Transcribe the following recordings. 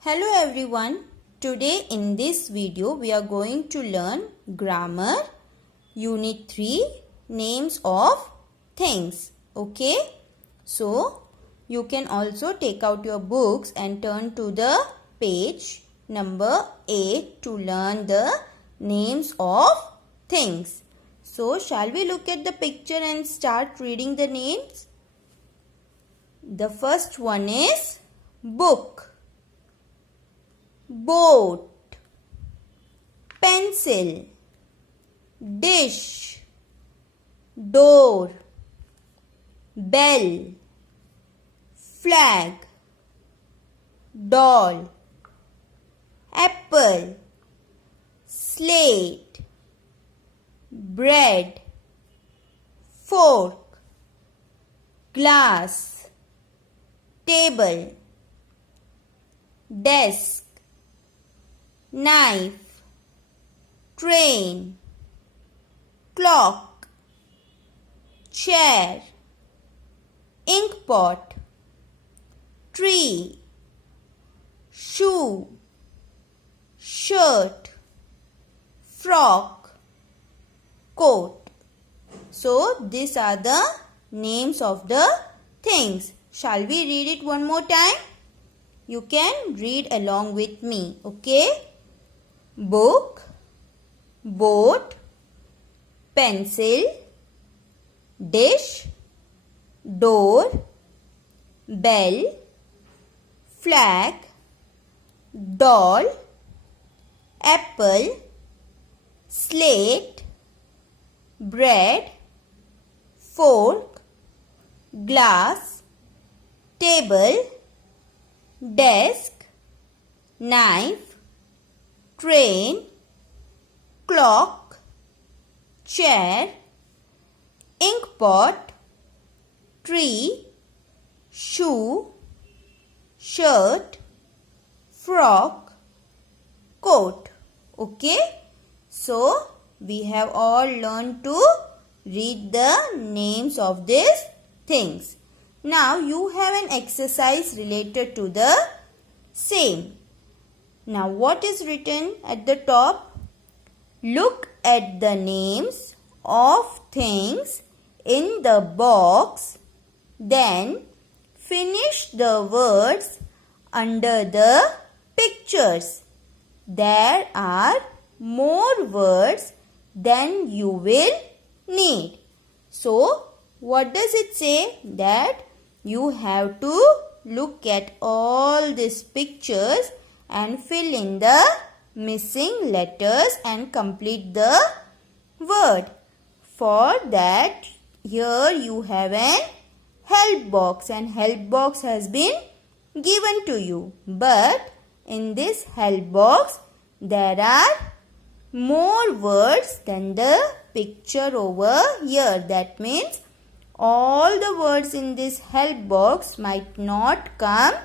Hello everyone. Today in this video we are going to learn grammar unit 3 names of things. Okay? So you can also take out your books and turn to the page number 8 to learn the names of things. So shall we look at the picture and start reading the names? The first one is book, boat, pencil, dish, door, bell, flag, doll, apple, slate, bread, fork, glass, table, desk, knife, train, clock, chair, ink pot, tree, shoe, shirt, frock, coat. So these are the names of the things. Shall we read it one more time? You can read along with me. Okay? Book, boat, pencil, dish, door, bell, flag, doll, apple, slate, bread, fork, glass, table, desk, knife, train, clock, chair, ink pot, tree, shoe, shirt, frock, coat. Okay? So, we have all learned to read the names of these things. Now, you have an exercise related to the same. Now, what is written at the top? Look at the names of things in the box. Then, finish the words under the pictures. There are more words than you will need. So, what does it say? That you have to look at all these pictures and fill in the missing letters and complete the word. For that, here you have an help box, and help box has been given to you. But in this help box, there are more words than the picture over here. That means all the words in this help box might not come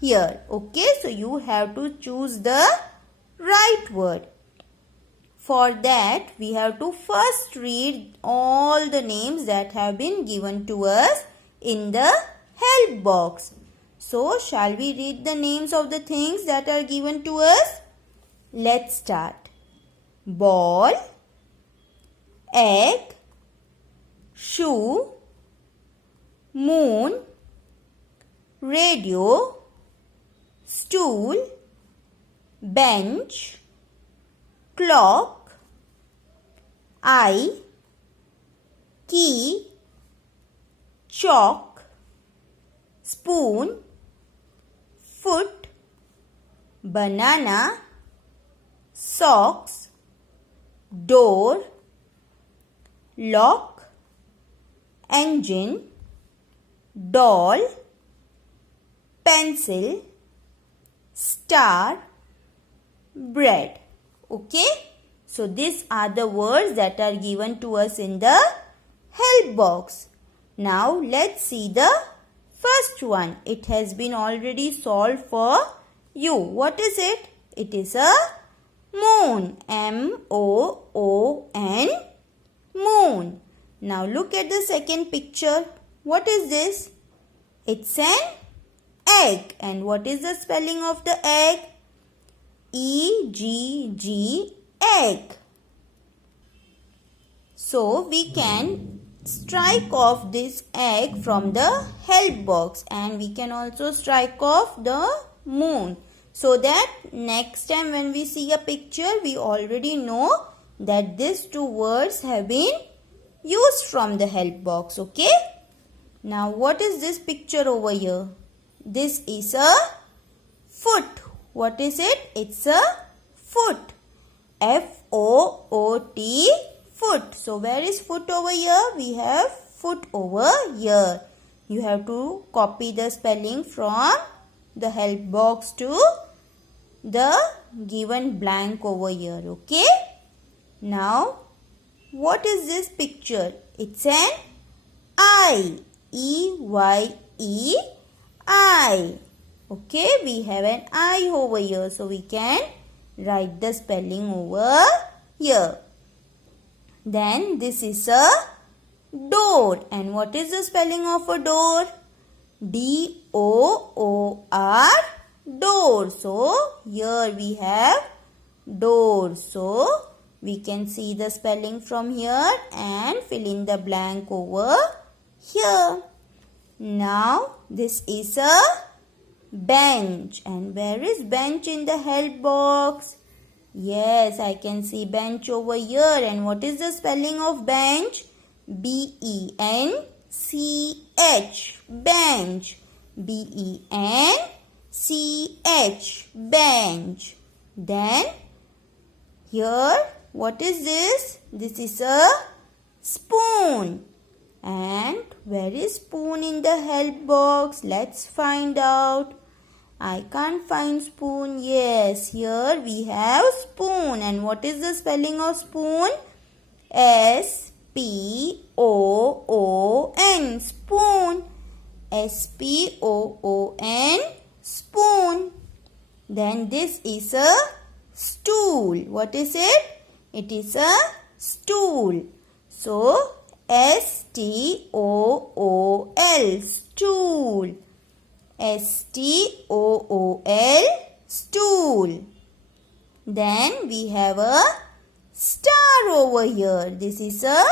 here. Okay, so you have to choose the right word. For that, we have to first read all the names that have been given to us in the help box. So, shall we read the names of the things that are given to us? Let's start. Ball, egg, shoe, moon, radio, stool, bench, clock, eye, key, chalk, spoon, foot, banana, socks, door, lock, engine, doll, pencil, star, bread. Okay? So these are the words that are given to us in the help box. Now let's see the first one. It has been already solved for you. What is it? It is a moon. M-O-O-N. Moon. Now look at the second picture. What is this? It's an egg. And what is the spelling of the egg? E-G-G, egg. So we can strike off this egg from the help box, and we can also strike off the moon, so that next time when we see a picture, we already know that these two words have been used from the help box. Okay. Now what is this picture over here? This is a foot. What is it? It's a foot. F-O-O-T, foot. So where is foot over here? We have foot over here. You have to copy the spelling from the help box to the given blank over here. Okay. Now what is this picture? It's an eye. E-Y-E, eye. Okay, we have an eye over here, so we can write the spelling over here. Then this is a door. And what is the spelling of a door? D-O-O-R, door. So here we have door. So we can see the spelling from here and fill in the blank over here. Now this is a bench. And where is bench in the help box? Yes, I can see bench over here. And what is the spelling of bench? B-E-N-C-H, bench. B-E-N-C-H, bench. Then here, what is this? This is a spoon. And where is spoon in the help box? Let's find out. I can't find spoon. Yes, here we have spoon. And what is the spelling of spoon? S-P-O-O-N, spoon. S-P-O-O-N, spoon. Then this is a stool. What is it? It is a stool. So S-T-O-O-L, stool. S-T-O-O-L, stool. Then we have a star over here. This is a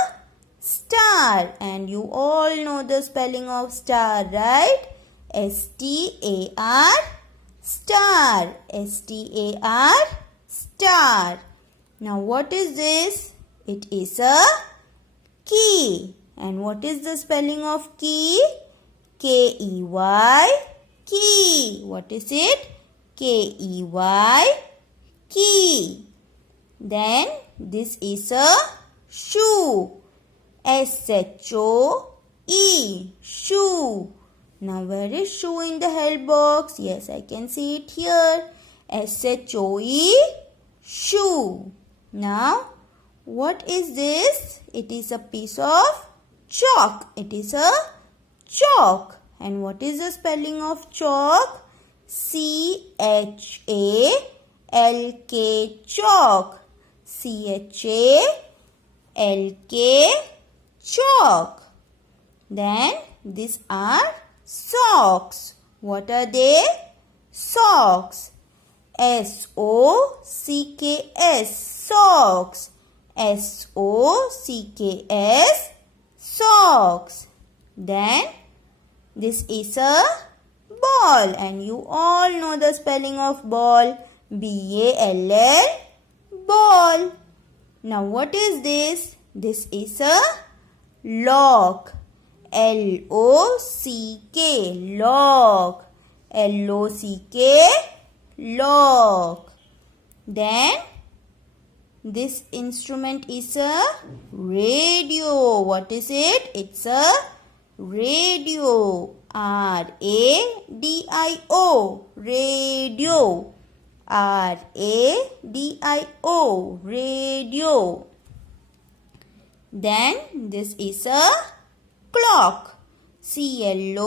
star. And you all know the spelling of star, right? S-T-A-R, star. S-T-A-R, star. Now what is this? It is a key. And what is the spelling of key? K-E-Y, key. What is it? K-E-Y, key. Then this is a shoe. S-H-O-E, shoe. Now where is shoe in the help box? Yes, I can see it here. S-H-O-E, shoe. Now what is this? It is a piece of chalk. It is a chalk. And what is the spelling of chalk? C-H-A-L-K, chalk. C-H-A-L-K, chalk. Then these are socks. What are they? Socks. S-O-C-K-S, socks. S-O-C-K-S, socks. Then this is a ball. And you all know the spelling of ball. B-A-L-L, ball. Now what is this? This is a lock. L-O-C-K, lock. L-O-C-K, lock. Then this instrument is a radio. What is it? It's a radio. R-A-D-I-O, radio. R-A-D-I-O, radio. Then this is a clock. C-L-O-C-K,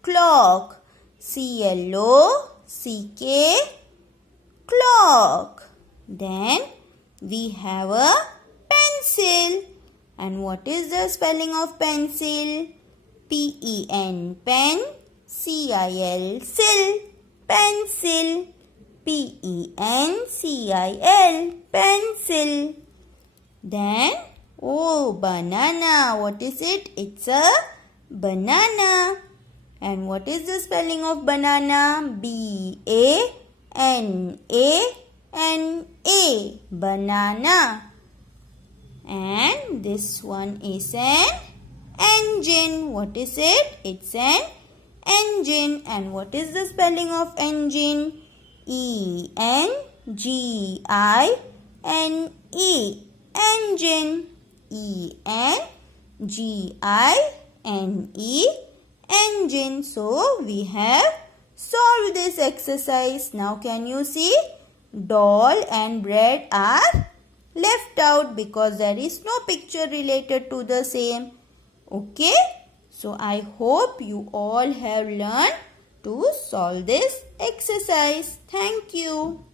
clock. C-L-O-C-K, clock. Then we have a pencil. And what is the spelling of pencil? P-E-N, pen. C-I-L, sil, pencil. P-E-N-C-I-L, pencil. Then, oh, banana. What is it? It's a banana. And what is the spelling of banana? B-A-N-A-N-A. Banana. And this one is an engine. What is it? It's an engine. And what is the spelling of engine? E-N-G-I-N-E. Engine. E-N-G-I-N-E. Engine. So we have solved this exercise. Now can you see? Doll and bread are left out because there is no picture related to the same. Okay? So I hope you all have learned to solve this exercise. Thank you.